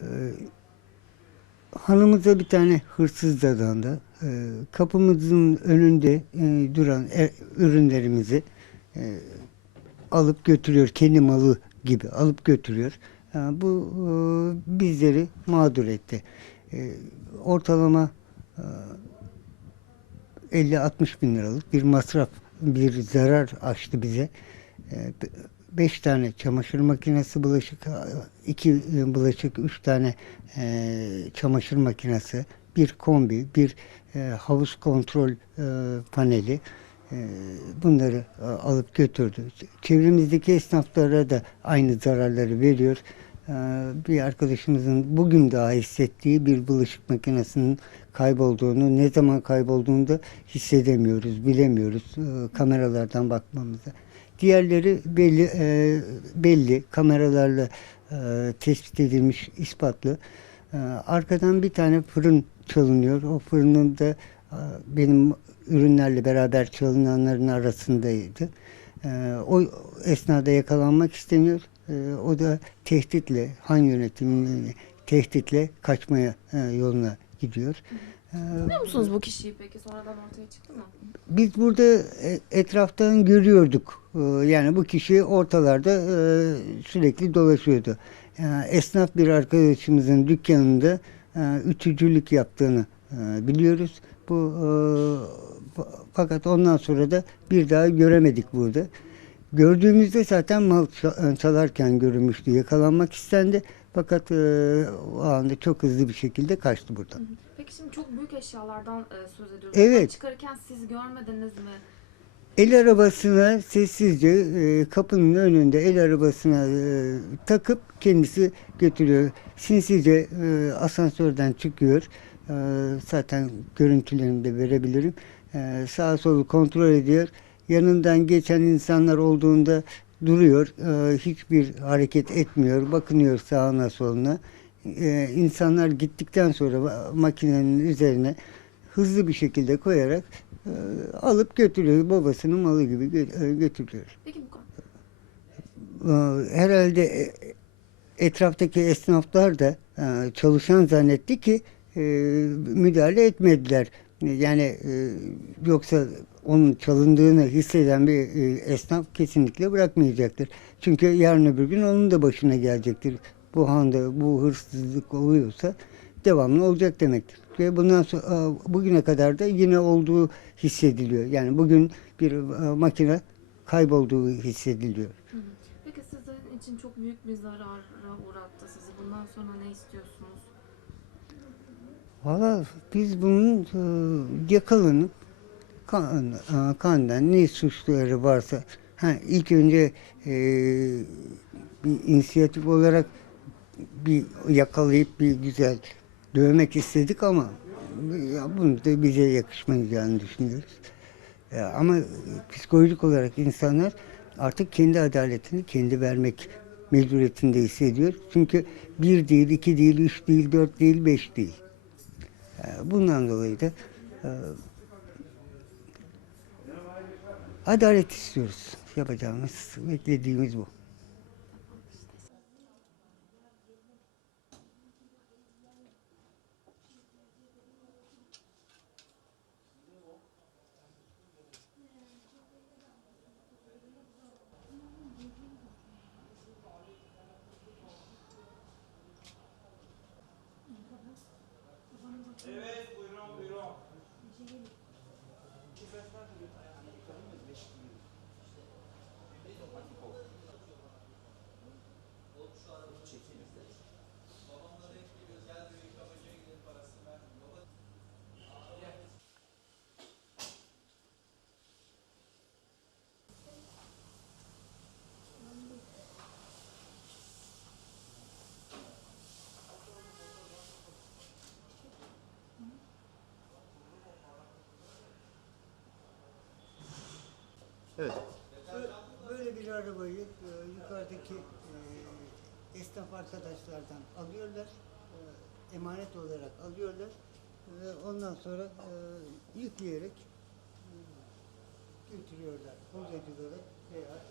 e, hanımıza bir tane hırsız dadandı. E, kapımızın önünde e, duran e, ürünlerimizi e, alıp götürüyor. Kendi malı gibi alıp götürüyor. E, bu e, bizleri mağdur etti. E, ortalama e, 50-60 bin liralık bir masraf, bir zarar açtı bize. E, be- beş tane çamaşır makinesi bulaşık, iki e, bulaşık, üç tane e, çamaşır makinesi, bir kombi, bir e, havuz kontrol paneli bunları alıp götürdü. Çevremizdeki esnaflara da aynı zararları veriyor. Bir arkadaşımızın bugün daha hissettiği bir bulaşık makinesinin kaybolduğunu, ne zaman kaybolduğunu da hissedemiyoruz, bilemiyoruz kameralardan bakmamızda. Diğerleri belli e, belli kameralarla e, tespit edilmiş ispatlı. E, arkadan bir tane fırın çalınıyor. O fırının da e, benim ürünlerle beraber çalınanların arasındaydı. E, o esnada yakalanmak isteniyor. E, o da tehditle, han yönetiminin tehditle kaçmaya e, yoluna gidiyor. E, Tanıyor musunuz bu kişiyi peki? Sonradan ortaya çıktı mı? biz burada e, etraftan görüyorduk. E, Yani bu kişi ortalarda e, sürekli dolaşıyordu. Yani Esnaf bir arkadaşımızın dükkanında e, ütücülük yaptığını biliyoruz. Bu fa- fakat ondan sonra da bir daha göremedik burada. Gördüğümüzde zaten mal ça- çalarken görülmüştü. Yakalanmak istendi. Fakat e, o anda çok hızlı bir şekilde kaçtı buradan. Peki şimdi çok büyük eşyalardan e, söz ediyoruz. Evet. Bunları Çıkarırken siz görmediniz mi? El arabasına sessizce e, kapının önünde el arabasına e, takıp kendisi götürüyor. Sinsice e, asansörden çıkıyor. E, zaten görüntülerini de verebilirim. E, sağa solu kontrol ediyor. Yanından geçen insanlar olduğunda duruyor. E, hiçbir hareket etmiyor. Bakınıyor sağına soluna. E, insanlar gittikten sonra ma- makinenin üzerine hızlı bir şekilde koyarak e, alıp götürüyor. Babasının malı gibi gö- e, götürüyor. Peki bu kadar. E, Herhalde e, etraftaki esnaflar da e, çalışan zannetti ki e, müdahale etmediler. Yani e, yoksa onun çalındığını hisseden bir e, esnaf kesinlikle bırakmayacaktır. Çünkü yarın öbür gün onun da başına gelecektir. Bu handa bu hırsızlık oluyorsa devamlı olacak demektir. Ve bundan sonra bugüne kadar da yine olduğu hissediliyor. Yani bugün bir e, makine kaybolduğu hissediliyor. Peki sizin için çok büyük bir zarara uğrattı sizi. Bundan sonra ne istiyorsunuz? Valla biz bunun e, yakalanıp kan, e, kandan ne suçları varsa ha, ilk önce e, bir inisiyatif olarak bir yakalayıp bir güzel dövmek istedik ama ya bunu da bize yakışmayacağını düşünüyoruz. E, ama psikolojik olarak insanlar artık kendi adaletini kendi vermek mecburiyetinde hissediyor. Çünkü bir değil, iki değil, üç değil, dört değil, beş değil. E, Bundan dolayı da e, adalet istiyoruz. Yapacağımız, beklediğimiz bu. Evet. Böyle bir arabayı e, yukarıdaki e, esnaf arkadaşlardan alıyorlar. E, emanet olarak alıyorlar. Ve ondan sonra e, yükleyerek e, götürüyorlar. Hurdacılara veya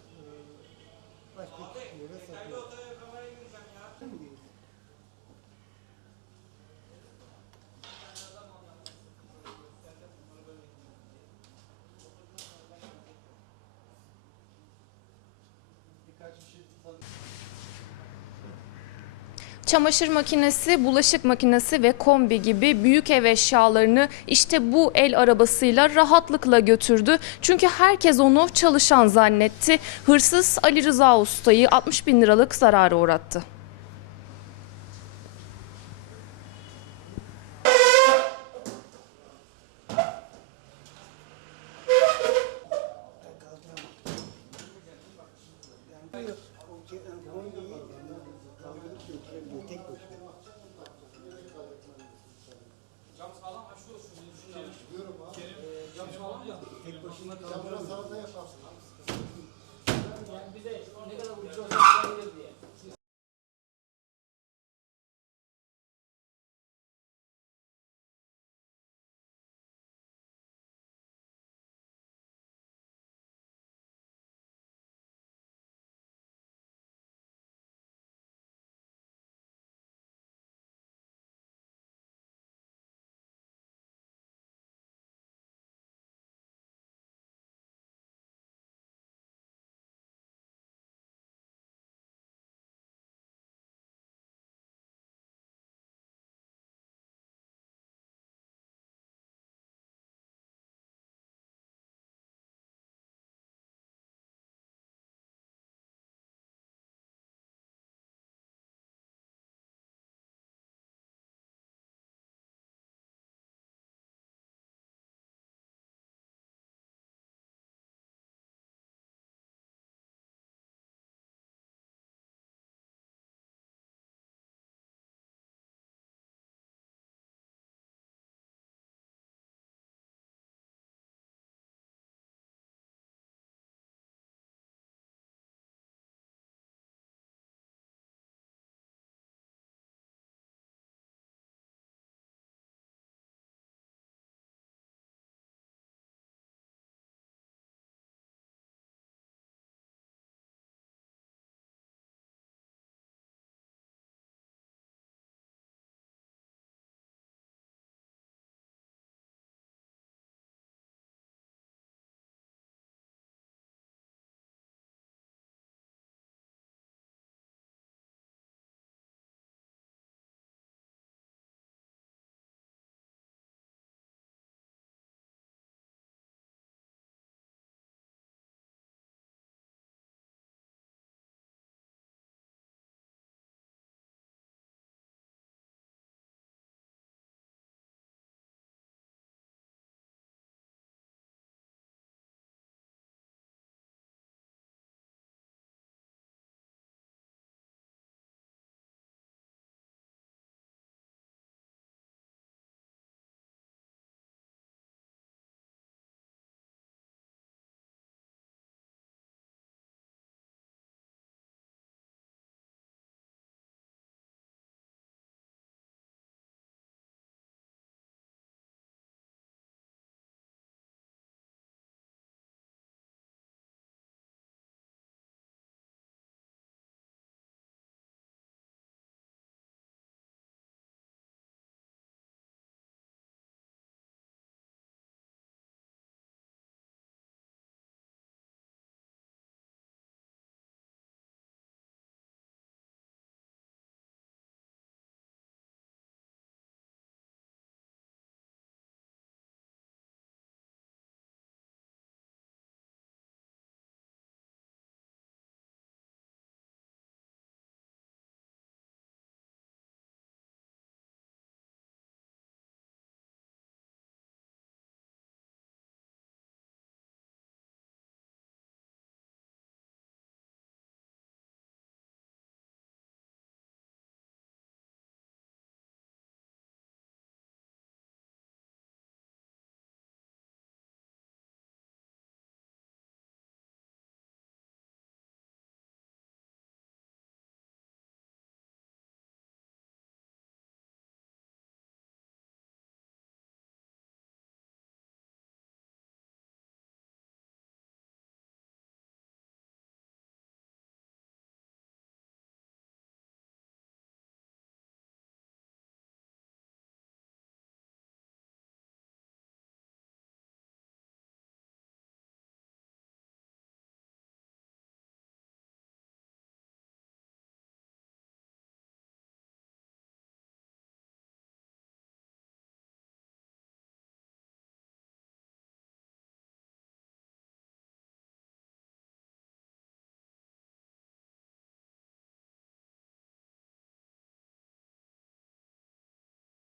Çamaşır makinesi, bulaşık makinesi ve kombi gibi büyük ev eşyalarını işte bu el arabasıyla rahatlıkla götürdü. Çünkü herkes onu çalışan zannetti. Hırsız Ali Rıza Usta'yı 60 bin liralık zarara uğrattı. Sonuna kalabilir.